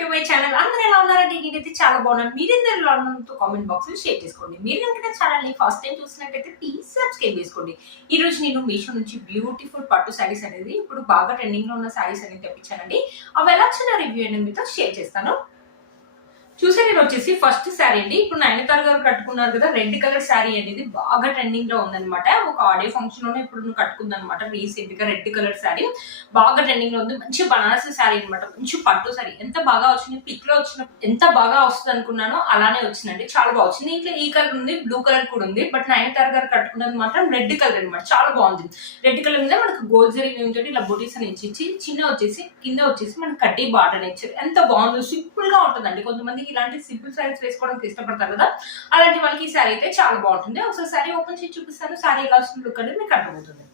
To my channel అందరూ ఎలా ఉన్నారంటే నేనైతే చాలా బాగున్నాను. మీరందరూ ఎలా ఉన్నారో కామెంట్ బాక్స్లో షేర్ చేసుకోండి. మీరు కనుక ఛానల్ని ఫస్ట్ టైం చూసినట్టయితే ప్లీజ్ సబ్స్క్రైబ్ చేసుకోండి. ఈ రోజు నేను మీషో నుంచి బ్యూటిఫుల్ పట్టు శారీస్ అనేది ఇప్పుడు బాగా ట్రెండింగ్లో ఉన్న శారీస్ అనేది తెప్పించానండి. అవి ఎలా చిన్న రివ్యూ అనేది మీతో షేర్ చేస్తాను. చూసే నేను వచ్చేసి ఫస్ట్ శారీ అండి. ఇప్పుడు నయనతార గారు కట్టుకున్నారు కదా రెడ్ కలర్ శారీ అనేది బాగా ట్రెండింగ్లో ఉందన్నమాట. ఒక ఆడియో ఫంక్షన్లోనే ఇప్పుడు నువ్వు కట్టుకుందనమాట రీసెంట్గా రెడ్ కలర్ శారీ బాగా ట్రెండింగ్లో ఉంది. మంచి బనారసి శారీ అన్నమాట. మంచి పట్టు శారీ ఎంత బాగా వచ్చింది? పిక్లో వచ్చిన ఎంత బాగా వస్తుంది అనుకున్నానో అలానే వచ్చిందండి. చాలా బాగా వచ్చింది. ఇంకా ఈ కలర్ ఉంది బ్లూ కలర్ కూడా ఉంది. బట్ నయనతార గారు కట్టుకున్నది మాత్రం రెడ్ కలర్ అనమాట చాలా బాగుంది. రెడ్ కలర్ మీద మనకు గోల్డ్ జరీ తోటి ఇలా బొటీస్ అని ఇచ్చి చిన్న వచ్చేసి కింద వచ్చేసి మనకి కట్టి బార్డర్ ఇచ్చారు ఎంత బాగుందో సింపుల్గా ఉంటుందండి. కొంతమందికి ఇలాంటి సింపుల్ శారీస్ వేసుకోవడానికి ఇష్టపడతారు కదా? అలాంటి వాళ్ళకి ఈ శారీ అయితే చాలా బాగుంటుంది. ఒకసారి శారీ ఓపెన్ చేసి చూపిస్తాను. శారీ ఎలా వస్తుంది లుక్ అనేది మీకు అర్థమవుతుంది.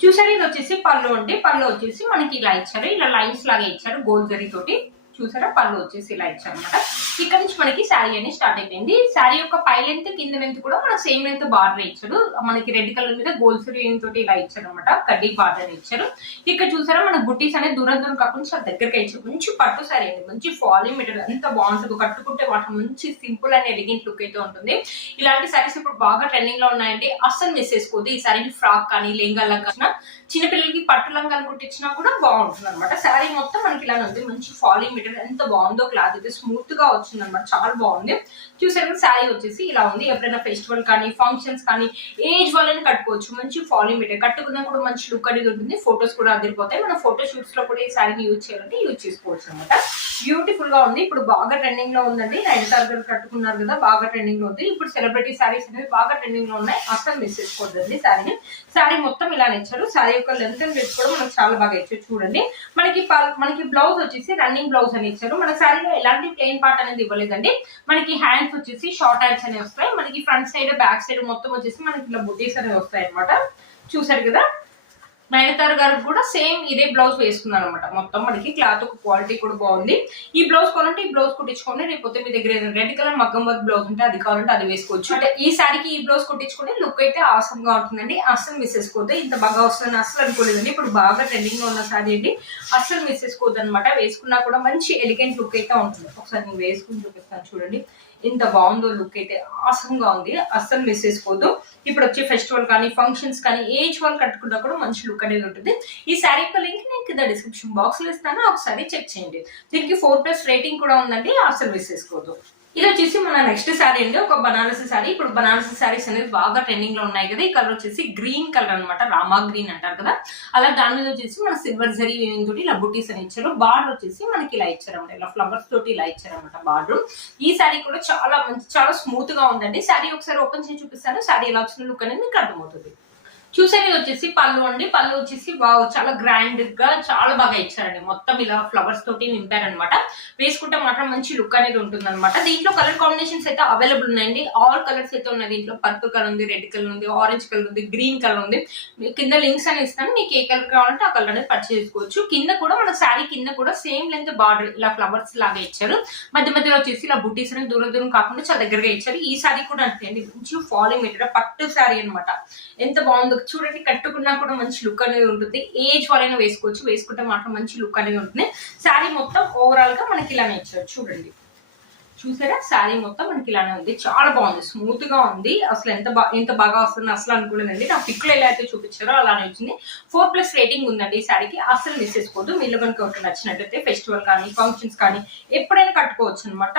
చూసారు ఇది వచ్చేసి పళ్ళు అంటే పళ్ళు వచ్చేసి మనకి ఇలా ఇచ్చారు. ఇలా లైన్స్ లాగా ఇచ్చారు. గోల్డ్ జరీ తోటి చూసారా? పళ్ళు వచ్చేసి ఇలా ఇచ్చారు అనమాట ఇక్కడ నుంచి మనకి శారీ అనేది స్టార్ట్ అయిపోయింది. శారీ యొక్క పై లెంత్ కింద లెంత్ కూడా మనకు సేమ్ లెంత్ బార్డర్ ఇచ్చాడు. మనకి రెడ్ కలర్ మీద గోల్డ్ సరీ తోటి ఇలా ఇచ్చారు అనమాట కడ్డీ బార్డర్ ఇచ్చారు. ఇక్కడ చూసారా మన బుట్టీస్ అనేది దూరం దూరం కాకుండా చాలా దగ్గరకి ఇచ్చారు మంచి పట్టు శారీ అండి. మంచి ఫాలింగ్ మెటీరియల్ ఎంత బాగుంటుందో కట్టుకుంటే వాటి మంచి సింపుల్ అండ్ ఎలిగెంట్ లుక్ అయితే ఉంటుంది. ఇలాంటి శారీస్ ఇప్పుడు బాగా ట్రెండింగ్లో ఉన్నాయండి. అస్సలు మిస్ చేసుకోవద్దు. ఈ శారీ ఫ్రాక్ కానీ లెంగాలకు కానీ చిన్నపిల్లలకి పట్టు లంగాలు కుట్టించినా కూడా బాగుంటుంది అనమాట శారీ మొత్తం మనకి ఇలా ఉంది. మంచి ఫాలింగ్ మెటీరియల్ ఎంత బాగుందో క్లాత్ అయితే స్మూత్గా వచ్చింది అనమాట చాలా బాగుంది. చూసారు శారీ వచ్చేసి ఇలా ఉంది. ఎప్పుడైనా ఫెస్టివల్ కానీ ఫంక్షన్స్ కానీ ఏజ్ వాళ్ళని కట్టుకోవచ్చు. మంచి ఫాలింగ్ మెటీరియల్ కట్టుకున్నా కూడా మంచి లుక్ అనేది ఉంటుంది. ఫొటోస్ కూడా అదిరిపోతాయి. మన ఫోటో షూట్స్లో కూడా ఈ శారీని యూజ్ చేయాలంటే యూజ్ చేసుకోవచ్చు అనమాట బ్యూటిఫుల్గా ఉంది. ఇప్పుడు బాగా ట్రెండింగ్లో ఉందండి. నైన్ గారు కట్టుకున్నారు కదా బాగా ట్రెండింగ్లో ఉంది. ఇప్పుడు సెలబ్రిటీ శారీస్ అనేవి బాగా ట్రెండింగ్లో ఉన్నాయి. అసలు మిస్ చేసుకోవద్దండి శారీని. శారీ మొత్తం ఇలా ఇచ్చారు శారీ యొక్క లెంత్ అండ్ విత్ కూడా మనకు చాలా బాగా ఇచ్చారు. చూడండి. మనకి మనకి బ్లౌజ్ వచ్చేసి రన్నింగ్ బ్లౌజ్ అని ఇచ్చారు. మన శారీలో ఎలాంటి ప్లెయిన్ పార్ట్ అనేది ఇవ్వలేదండి. మనకి హ్యాండ్స్ వచ్చేసి షార్ట్ హ్యాండ్స్ అనేవి వస్తాయి. మనకి ఫ్రంట్ సైడ్ బ్యాక్ సైడ్ మొత్తం వచ్చేసి మనకి ఇలా బుటీస్ అనేవి వస్తాయి అనమాట చూసారు కదా? నయనతార గారికి కూడా సేమ్ ఇదే బ్లౌజ్ వేసుకున్నాను అనమాట మొత్తం మనకి క్లాత్ ఒక క్వాలిటీ కూడా బాగుంది. ఈ బ్లౌజ్ కొనంటే ఈ బ్లౌజ్ కుట్టించుకోండి. రేపొతే మీ దగ్గర రెడ్ కలర్ మగ్గం వర్క్ బ్లౌజ్ ఉంటే అది కావాలంటే అది వేసుకోవచ్చు. అంటే ఈ సారీకి ఈ బ్లౌజ్ కుట్టించుకుంటే లుక్ అయితే ఆసమ్గా ఉంటుందండి. అస్సలు మిస్ చేసుకోవద్దు. ఇంత బాగా వస్తుందని అస్సలు అనుకోలేదండి. ఇప్పుడు బాగా ట్రెండింగ్లో ఉన్న సారీ అండి. అస్సలు మిస్ చేసుకోవద్దు అనమాట వేసుకున్నా కూడా మంచి ఎలిగెంట్ లుక్ అయితే ఉంటుంది. ఒకసారి నేను వేసుకుని చూపిస్తాను చూడండి. ఇంత బాగుందో లుక్ అయితే ఆసంగా ఉంది. అస్సలు మిస్ చేసుకోవద్దు. ఇప్పుడు వచ్చే ఫెస్టివల్ కానీ ఫంక్షన్స్ కానీ ఏజ్ వన్ కట్టుకున్నా కూడా మంచి లుక్ అనేది ఉంటుంది. ఈ శారీ యొక్క లింక్ నేను కింద డిస్క్రిప్షన్ బాక్స్లో ఇస్తాను. ఒకసారి చెక్ చేయండి. దీనికి ఫోర్ ప్లస్ రేటింగ్ కూడా ఉందండి. అస్సలు మిస్ చేసుకోవద్దు. ఇది వచ్చేసి మన నెక్స్ట్ శారీ అండి. ఒక బనారసి శారీ ఇప్పుడు బనారసి శారీస్ అనేది బాగా ట్రెండింగ్లో ఉన్నాయి కదా. ఈ కలర్ వచ్చేసి గ్రీన్ కలర్ అన్నమాట. రామా గ్రీన్ అంటారు కదా. అలా దాని మీద వచ్చేసి మన సిల్వర్ జరీ వీవింగ్ తోటి ఇలా బుటీస్ అని ఇచ్చారు. బార్డర్ వచ్చేసి మనకి ఇలా ఇచ్చారన్నమాట. ఇలా ఫ్లవర్స్ తోటి ఇలా ఇచ్చారన్నమాట బార్డర్. ఈ శారీ కూడా చాలా మంచి చాలా స్మూత్గా ఉందండి. శారీ ఒకసారి ఓపెన్ చేసి చూపిస్తాను. శారీ ఎలా వచ్చిన లుక్ అనేది మీకు అర్థమవుతుంది. చూసేది వచ్చేసి పళ్ళు అండి. పళ్ళు వచ్చేసి బాగా చాలా గ్రాండ్గా చాలా బాగా ఇచ్చారండి. మొత్తం ఇలా ఫ్లవర్స్ తోటి నింపారనమాట వేసుకుంటే మాత్రం మంచి లుక్ అనేది ఉంటుంది అనమాట దీంట్లో కలర్ కాంబినేషన్స్ అయితే అవైలబుల్ ఉన్నాయండి. ఆల్ కలర్స్ అయితే ఉన్నాయి దీంట్లో. పర్పుల్ కలర్ ఉంది రెడ్ కలర్ ఉంది ఆరెంజ్ కలర్ ఉంది గ్రీన్ కలర్ ఉంది. కింద లింక్స్ అని ఇస్తాను. మీకు ఏ కలర్ కావాలంటే ఆ కలర్ అనేది పర్చేస్ చేసుకోవచ్చు. కింద కూడా మన శారీ కింద కూడా సేమ్ లెంత్ బార్డర్ ఇలా ఫ్లవర్స్ లాగా ఇచ్చారు. మధ్య మధ్యలో వచ్చేసి ఇలా బుటీస్ అనేది దూరం దూరం కాకుండా చాలా దగ్గరగా ఇచ్చారు. ఈ శారీ కూడా అంతే అండి. మంచి ఫాలింగ్ పెట్టారు పట్టు శారీ అన్నమాట. ఎంత బాగుందో చూడండి కట్టుకున్నా కూడా మంచి లుక్ అనేది ఉంటుంది. ఏజ్ వాళ్ళైనా వేసుకోవచ్చు వేసుకుంటే మాత్రం మంచి లుక్ అనేది ఉంటుంది. శారీ మొత్తం ఓవరాల్గా మనకి ఇలానే ఇచ్చారు చూడండి. చూసారా? శారీ మొత్తం మనకి ఇలానే ఉంది. చాలా బాగుంది. స్మూత్గా ఉంది. అసలు ఎంత బాగా ఎంత బాగా వస్తుంది అసలు అనుకోలేదండి. నా పిక్లో ఎలా అయితే చూపించారో అలానే వచ్చింది. ఫోర్ ప్లస్ రేటింగ్ ఉందండి ఈ శారీకి. అసలు మిస్ చేసుకోవద్దు. మీరు కనుక ఒకటి నచ్చినట్టయితే ఫెస్టివల్ కానీ ఫంక్షన్స్ కానీ ఎప్పుడైనా కట్టుకోవచ్చు అనమాట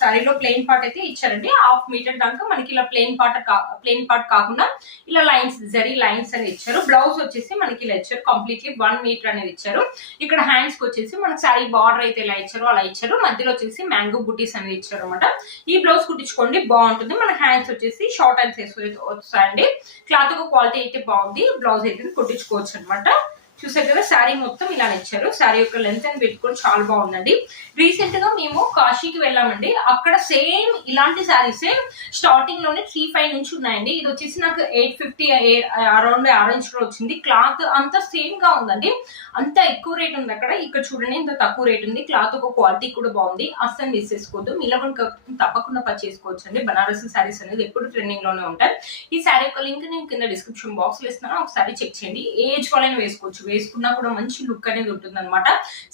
శారీలో ప్లెయిన్ పార్ట్ అయితే ఇచ్చారండి. హాఫ్ మీటర్ దాకా మనకి ఇలా ప్లెయిన్ పార్ట్ ప్లెయిన్ పార్ట్ కాకుండా ఇలా లైన్స్ జరీ లైన్స్ అని ఇచ్చారు. బ్లౌజ్ వచ్చేసి మనకి ఇలా ఇచ్చారు. కంప్లీట్లీ వన్ మీటర్ అనేది ఇచ్చారు. ఇక్కడ హ్యాండ్స్కి వచ్చేసి మనకి శారీ బార్డర్ అయితే ఇలా ఇచ్చారు అలా ఇచ్చారు. మధ్యలో వచ్చేసి మ్యాంగో బుటీస్ అనేది ఇచ్చారు అనమాట ఈ బ్లౌజ్ కుట్టించుకోండి బాగుంటుంది. మన హ్యాండ్స్ వచ్చేసి షార్ట్ హ్యాండ్స్ వేసుకొని వస్తాయండి. క్లాత్ క్వాలిటీ అయితే బాగుంది. బ్లౌజ్ అయితే కుట్టించుకోవచ్చు అనమాట చూసారు కదా శారీ మొత్తం ఇలా ఇచ్చారు శారీ యొక్క లెంత్ అని పెట్టుకొని చాలా బాగుందండి. రీసెంట్గా మేము కాశీకి వెళ్ళామండి. అక్కడ సేమ్ ఇలాంటి శారీస్ స్టార్టింగ్లోనే త్రీ ఫైవ్ నుంచి ఉన్నాయండి. ఇది వచ్చేసి నాకు ఎయిట్ ఫిఫ్టీ అరౌండ్ ఆరెంజ్లో వచ్చింది. క్లాత్ అంతా సేమ్గా ఉందండి. అంత ఎక్కువ రేట్ ఉంది అక్కడ. ఇక్కడ చూడండి ఇంత తక్కువ రేట్ ఉంది. క్లాత్ ఒక క్వాలిటీ కూడా బాగుంది. అస్సలు మిస్ చేసుకోవద్దు. మీలో తప్పకుండా పర్చేసుకోవచ్చు అండి బనారస్ శారీస్ అనేది ఎప్పుడు ట్రెండింగ్లోనే ఉంటాయి. ఈ శారీ యొక్క లింక్ నేను కింద డిస్క్రిప్షన్ బాక్స్లో ఇస్తున్నాను. ఒకసారి చెక్ చేయండి. ఏజ్ వాళ్ళని వేసుకోవచ్చు. వేసుకున్నా కూడా మంచి లుక్ అనేది ఉంటుంది అనమాట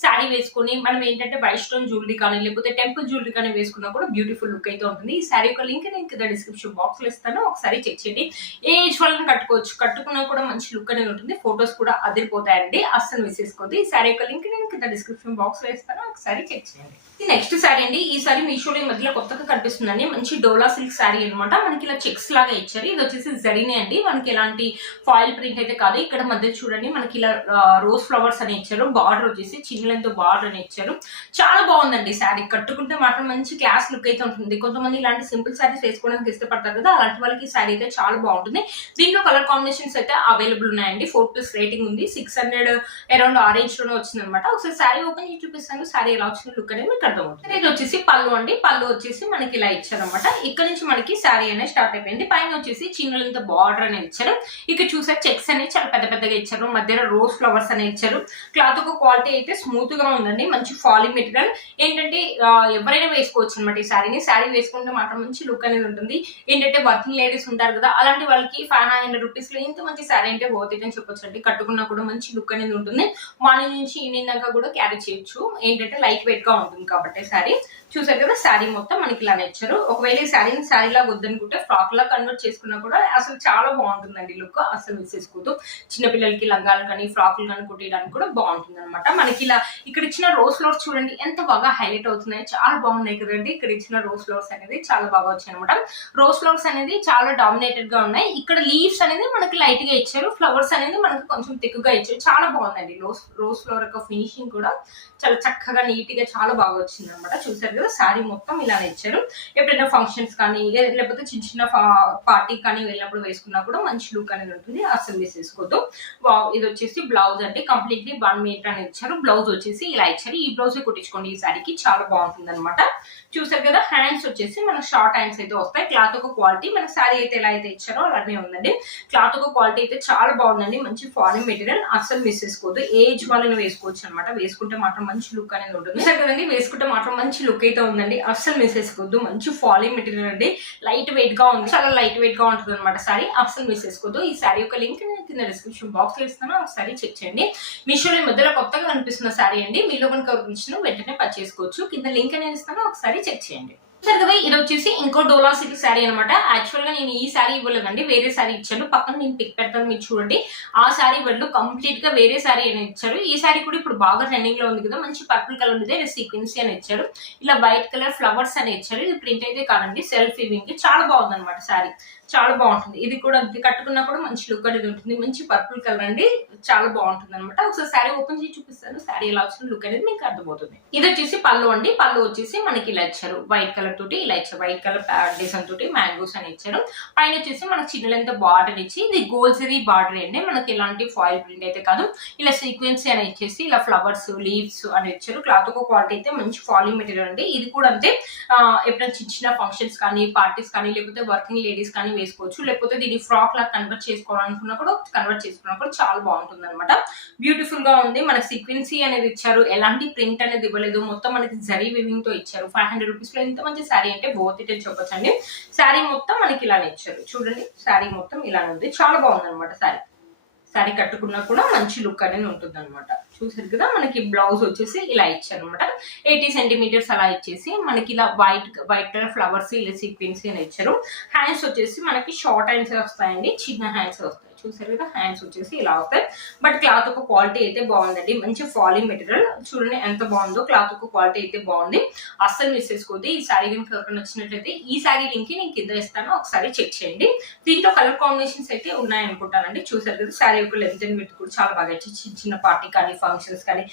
శారీ వేసుకొని మనం ఏంటంటే వైట్ స్టోన్ జ్యువెలరీ కానీ లేకపోతే టెంపుల్ జ్యువెలరీ కానీ వేసుకున్నా కూడా బ్యూటిఫుల్ లుక్ అయితే ఉంటుంది. ఈ శారీ యొక్క లింక్ నేను కింద డిస్క్రిప్షన్ బాక్స్లో ఇస్తాను. ఒకసారి చెక్ చేయండి. ఏ ఏజ్ వాళ్ళని కట్టుకోవచ్చు. కట్టుకున్నా కూడా మంచి లుక్ అనేది ఉంటుంది. ఫొటోస్ కూడా అదిరిపోతాయండి. అస్సలు మిస్ చేసుకోవద్దు. ఈ శారీ యొక్క లింక్ నేను కింద డిస్క్రిప్షన్ బాక్స్లో ఇస్తాను. ఒకసారి చెక్ చేయండి. నెక్స్ట్ శారీ అండి ఈ సారీ మీషోలో ఈ మధ్యలో కొత్తగా కనిపిస్తుందండి. మంచి డోలా సిల్క్ శారీ అనమాట మనకి ఇలా చెక్స్ లాగా ఇచ్చారు. ఇది వచ్చేసి జరీనే అండి. మనకి ఎలాంటి ఫాయిల్ ప్రింట్ అయితే కాదు. ఇక్కడ మధ్య చూడండి మనకి ఇలా రోజ్ ఫ్లవర్స్ అని ఇచ్చారు. బార్డర్ వచ్చేసి చిన్నలతో బార్డర్ అని ఇచ్చారు. చాలా బాగుందండి శారీ కట్టుకుంటే మాత్రం మంచి క్లాస్ లుక్ అయితే ఉంటుంది. కొంతమంది ఇలాంటి సింపుల్ శారీస్ వేసుకోవడానికి ఇష్టపడతారు కదా అలాంటి వాళ్ళకి శారీ అయితే చాలా బాగుంటుంది. దీంట్లో కలర్ కాంబినేషన్స్ అయితే అవైలబుల్ ఉన్నాయండి. ఫోర్ ప్లస్ రేటింగ్ ఉంది. సిక్స్ హండ్రెడ్ అరౌండ్ ఆరెంజ్లోనే వచ్చింది అనమాట ఒకసారి శారీ ఓపెన్ చేసి చూపిస్తాను. శారీ ఎలా వచ్చిన లుక్ అనేది అర్థమవుతుంది. ఇది వచ్చేసి పళ్ళు అండి. పళ్ళు వచ్చేసి మనకి ఇలా ఇచ్చారనమాట ఇక్కడ నుంచి మనకి శారీ అనేది స్టార్ట్ అయిపోయింది. పైన వచ్చేసి చిన్నలంత బార్డర్ అనేది ఇచ్చారు. ఇక్కడ చూసే చెక్స్ అనేవి చాలా పెద్ద పెద్దగా ఇచ్చారు. మధ్యలో రోజ్ ఫ్లవర్స్ అనేవి ఇచ్చారు. క్లాత్ ఒక క్వాలిటీ అయితే స్మూత్గా ఉందండి. మంచి ఫాలింగ్ మెటీరియల్. ఏంటంటే ఎవరైనా వేసుకోవచ్చు అనమాట ఈ శారీని. శారీ వేసుకుంటే మాత్రం మంచి లుక్ అనేది ఉంటుంది. ఏంటంటే వర్కింగ్ లేడీస్ ఉంటారు కదా అలాంటి వాళ్ళకి ఫైవ్ హండ్రెడ్ రూపీస్లో ఇంత మంచి శారీ అంటే పోతే అని చెప్పొచ్చు అండి కట్టుకున్నా కూడా మంచి లుక్ అనేది ఉంటుంది. మార్నింగ్ నుంచి ఈవినింగ్ దాకా కూడా క్యారీ చేయొచ్చు. ఏంటంటే లైట్ వెయిట్గా ఉంటుంది కాబట్టి శారీ చూసారు కదా శారీ మొత్తం మనకి ఇలా ఇచ్చారు ఒకవేళ ఈ శారీని శారీ లాగా వద్దనుకుంటే ఫ్రాక్ లా కన్వర్ట్ చేసుకున్నా కూడా అసలు చాలా బాగుంటుందండి లుక్ అసలు మిస్ చేసుకోవద్దు చిన్నపిల్లలకి లంగాలు కానీ ఫ్రాక్లు కానీ కుట్టేయడానికి కూడా బాగుంటుంది అనమాట మనకి ఇలా ఇక్కడ ఇచ్చిన రోజ్ ఫ్లవర్స్ చూడండి ఎంత బాగా హైలైట్ అవుతున్నాయి చాలా బాగున్నాయి కదండి. ఇక్కడ ఇచ్చిన రోజ్ ఫ్లవర్స్ అనేది చాలా బాగా వచ్చాయి అనమాట రోజ్ ఫ్లవర్స్ అనేది చాలా డామినేటెడ్గా ఉన్నాయి. ఇక్కడ లీవ్స్ అనేది మనకి లైట్గా ఇచ్చారు. ఫ్లవర్స్ అనేది మనకి కొంచెం థిక్గా ఇచ్చారు. చాలా బాగుందండి. రోజ్ రోజ్ ఫ్లవర్ యొక్క ఫినిషింగ్ కూడా చాలా చక్కగా నీట్గా చాలా బాగా వచ్చింది అనమాట చూసారు కదా శారీ మొత్తం ఇలానే ఇచ్చారు. ఎప్పుడైనా ఫంక్షన్స్ కానీ లేకపోతే చిన్న చిన్న పార్టీ కానీ వెళ్ళినప్పుడు వేసుకున్నా కూడా మంచి లుక్ అనేది ఉంటుంది. అసలు మిస్ చేసుకోవద్దు. ఇది వచ్చేసి బ్లౌజ్ అంటే కంప్లీట్లీ వన్ మీటర్ అని ఇచ్చారు. బ్లౌజ్ వచ్చేసి ఇలా ఇచ్చారు. ఈ బ్లౌజ్ కుట్టించుకోండి. ఈ శారీకి చాలా బాగుంటుంది అనమాట చూసారు కదా హ్యాండ్స్ వచ్చేసి మనకు షార్ట్ హ్యాండ్స్ అయితే వస్తాయి. క్లాత్ ఒక క్వాలిటీ మన శారీ అయితే ఎలా అయితే ఇచ్చారో అలానే ఉందండి. క్లాత్ ఒక క్వాలిటీ అయితే చాలా బాగుందండి. మంచి ఫారిన్ మెటీరియల్ అస్సలు మిస్ చేసుకోవద్దు. ఏజ్ వాళ్ళని వేసుకోవచ్చు అనమాట వేసుకుంటే మాత్రం మంచి లుక్ అనేది ఉంటుంది. సరే కదండి వేసుకుంటే మాత్రం మంచి లుక్ అయితే ఉందండి. అస్సలు మిస్ చేసుకోవద్దు. మంచి ఫాలింగ్ మెటీరియల్ అండి. లైట్ వెయిట్గా ఉంది. చాలా లైట్ వెయిట్గా ఉంటుంది అనమాట సారీ అస్సలు మిస్ చేసుకోవద్దు. ఈ సారీ యొక్క లింక్ నేను కింద డిస్క్రిప్షన్ బాక్స్ ఇస్తాను ఒకసారి చెక్ చేయండి. మీషోలో ఈ మధ్యలో కొత్తగా కనిపిస్తున్న సారీ అండి. మీలో కనుక వెంటనే పర్చేసుకోవచ్చు కింద లింక్ అనేది ఇస్తాను. ఒకసారి చెక్ చేయండి. సరే కదా ఇది వచ్చేసి ఇంకో డోలా సిల్క్ శారీ అనమాట యాక్చువల్గా నేను ఈ శారీ ఇవ్వలేదండి వేరే శారీ ఇచ్చాను. పక్కన నేను పిక్ పెడతాను మీరు చూడండి. ఆ శారీ బదులు కంప్లీట్గా వేరే శారీ అని ఇచ్చారు. ఈ శారీ కూడా ఇప్పుడు బాగా ట్రెండింగ్లో ఉంది కదా మంచి పర్పుల్ కలర్ ఉంది సీక్వెన్సీ అని ఇచ్చారు. ఇలా వైట్ కలర్ ఫ్లవర్స్ అని ఇచ్చారు. ఇది ప్రింట్ అయితే కాదండి సెల్ఫ్ ఇవింగ్ చాలా బాగుంది అనమాట శారీ. చాలా బాగుంటుంది. ఇది కూడా కట్టుకున్నా కూడా మంచి లుక్ అనేది ఉంటుంది. మంచి పర్పుల్ కలర్ అండి. చాలా బాగుంటుంది అనమాట ఒకసారి శారీ ఓపెన్ చేసి చూపిస్తాను. శారీ ఎలా వచ్చిన లుక్ అనేది మీకు అర్థమవుతుంది. ఇది వచ్చేసి పళ్ళు అండి. పళ్ళు వచ్చేసి మనకి ఇలా ఇచ్చారు. వైట్ కలర్ తోటి ఇలా ఇచ్చారు వైట్ కలర్ డిజైన్ తోటి మ్యాంగోస్ అని ఇచ్చారు. పైన వచ్చేసి మనకి చిన్న లెంత్ బార్డర్ ఇచ్చి ఇది గోల్సరీ బార్డర్ అండి. మనకి ఎలాంటి ఫాయిల్ ప్రింట్ అయితే కాదు. ఇలా సీక్వెన్సీ అని ఇచ్చేసి ఇలా ఫ్లవర్స్ లీవ్స్ అని ఇచ్చారు. క్లాత్ ఒక క్వాలిటీ అయితే మంచి ఫాలింగ్ మెటీరియల్ అండి. ఇది కూడా అంతే ఎప్పుడైనా చిన్న చిన్న ఫంక్షన్స్ కానీ పార్టీస్ కానీ లేకపోతే వర్కింగ్ లేడీస్ కానీ వేసుకోవచ్చు. లేకపోతే దీన్ని ఫ్రాక్ లా కన్వర్ట్ చేసుకోవాలనుకున్నా కూడా కన్వర్ట్ చేసుకున్నప్పుడు చాలా బాగుంటుంది అనమాట బ్యూటిఫుల్గా ఉంది. మన సీక్వెన్సీ అనేది ఇచ్చారు. ఎలాంటి ప్రింట్ అనేది ఇవ్వలేదు. మొత్తం మనకి జరీ వివింగ్తో ఇచ్చారు. ఫైవ్ హండ్రెడ్ రూపీస్లో ఇంత మంచి శారీ అంటే బోత్ ఇటు చెప్పొచ్చండి. శారీ మొత్తం మనకి ఇలానే ఇచ్చారు. చూడండి శారీ మొత్తం ఇలానే ఉంది. చాలా బాగుంది అనమాట శారీ శారీ కట్టుకున్నా కూడా మంచి లుక్ అనేది ఉంటుంది అనమాట చూసారు కదా మనకి బ్లౌజ్ వచ్చేసి ఇలా ఇచ్చారు అనమాట ఎయిటీ సెంటీమీటర్స్ అలా ఇచ్చేసి మనకి ఇలా వైట్ వైట్ కలర్ ఫ్లవర్స్ ఇలా సీక్వెన్స్ అని ఇచ్చారు. హ్యాండ్స్ వచ్చేసి మనకి షార్ట్ హ్యాండ్స్ వస్తాయండి చిన్న హ్యాండ్స్ వస్తాయి. చూసారు కదా హ్యాండ్స్ వచ్చేసి ఇలా అవుతాయి బట్ క్లాత్ ఒక క్వాలిటీ అయితే బాగుందండి. మంచి ఫాలింగ్ మెటీరియల్. చూడండి ఎంత బాగుందో. క్లాత్ ఒక క్వాలిటీ అయితే బాగుంది. అస్సలు మిస్ చేసుకోవద్దు. ఈ శారీ కనుక ఎవరికైనా నచ్చినట్లయితే ఈ శారీ లింక్ నేను కింద ఇస్తాను. ఒకసారి చెక్ చేయండి. దీంట్లో కలర్ కాంబినేషన్స్ అయితే ఉన్నాయనుకుంటానండి. చూసారు కదా శారీ యొక్క లెంత్ అండ్ విత్ కూడా చాలా బాగా ఇచ్చి చిన్న చిన్న పార్టీ కానీ ఫంక్షన్స్ కానీ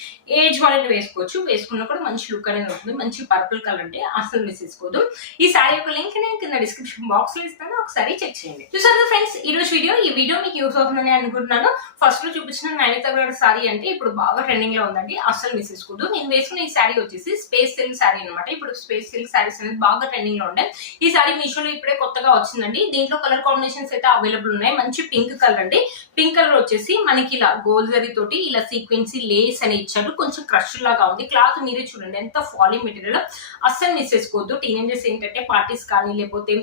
ఏజ్ వాళ్ళని వేసుకోవచ్చు. వేసుకున్నా కూడా మంచి లుక్ అనేది ఉంటుంది మంచి పర్పుల్ కలర్ అంటే అసలు మిస్ చేసుకోవద్దు. ఈ శారీ యొక్క లింక్ నేను కింద డిస్క్రిప్షన్ బాక్స్లో ఇస్తాను. ఒకసారి చెక్ చేయండి. చూసారు ఫ్రెండ్స్ ఈ రోజు వీడియో ఈ వీడియో మీకు యూస్ అవుతుందని అనుకుంటున్నాను. ఫస్ట్లో చూపించిన నైనితా గారి శారీ అంటే ఇప్పుడు బాగా ట్రెండింగ్లో ఉందండి. అస్సలు మిస్ చేసుకోవద్దు. నేను వేసుకున్న ఈ శారీ వచ్చేసి స్పేస్ సిల్క్ శారీ అనమాట ఇప్పుడు స్పేస్ సిల్క్ శారీస్ అనేది బాగా ట్రెండింగ్లో ఉండే. ఈ శారీ మీషోలో ఇప్పుడే కొత్తగా వచ్చిందండి. దీంట్లో కలర్ కాంబినేషన్స్ అయితే అవైలబుల్ ఉన్నాయి. మంచి పింక్ కలర్ అండి. పింక్ కలర్ వచ్చేసి మనకి ఇలా గోల్జరీ తోటి ఇలా సీక్వెన్సీ లేస్ అని ఇచ్చారు. కొంచెం క్రష్ లాగా ఉంది. క్లాత్ మీరే చూడండి. ఎంత ఫాలింగ్ మెటీరియల్ అస్సలు మిస్ చేసుకోవద్దు. టీనేజర్స్ ఏంటంటే పార్టీస్ కానీ లేకపోతే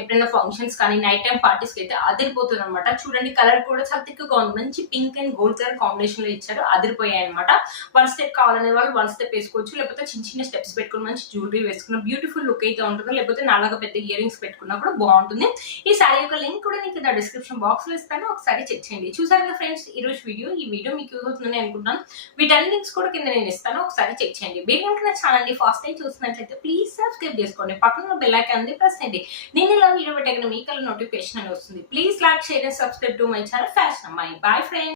ఎప్పుడైనా ఫంక్షన్స్ కానీ నైట్ టైం పార్టీస్కి అయితే అదిరిపోతుంది అనమాట చూడండి. చూడండి కలర్ కూడా చాలా తిక్కుగా ఉంది. మంచి పింక్ అండ్ గోల్డ్ కలర్ కాంబినేషన్లో ఇచ్చారు. అదిరిపోయాయి అనమాట వన్ స్టెప్ కావాలనే వాళ్ళు వన్ స్టెప్ వేసుకోవచ్చు. లేకపోతే చిన్న చిన్న స్టెప్స్ పెట్టుకుని మంచి జ్యువెలరీ వేసుకున్న బ్యూటిఫుల్ లుక్ అయితే ఉంటుంది లేకపోతే నాలాగా పెద్ద ఇయర్ రింగ్స్ పెట్టుకున్నా కూడా బాగుంటుంది. ఈ శారీ యొక్క లింక్ కూడా నీకు డిస్క్రిప్షన్ బాక్స్లో ఇస్తాను. ఒకసారి చెక్ చేయండి. చూసారు కదా ఫ్రెండ్స్ ఈ రోజు వీడియో ఈ వీడియో మీకు యూజ్ అవుతుందని అనుకుంటున్నాను. వీటన్ని లింక్స్ కూడా కింద నేను ఇస్తాను. ఒకసారి చెక్ చేయండి. మీరు నా ఛానల్ ఫస్ట్ టైం చూసినట్లయితే ప్లీజ్ సబ్స్క్రైబ్ చేసుకోండి. పక్కన బెల్ ఐకాన్ ఉంది ప్రెస్ చేయండి. నేను ఇలా వీడియో పెట్టగానే మీకు నోటిఫికేషన్ అని వస్తుంది. Please like share subscribe to my channel fashion అమ్మాయి బాయ్ ఫ్రెండ్స్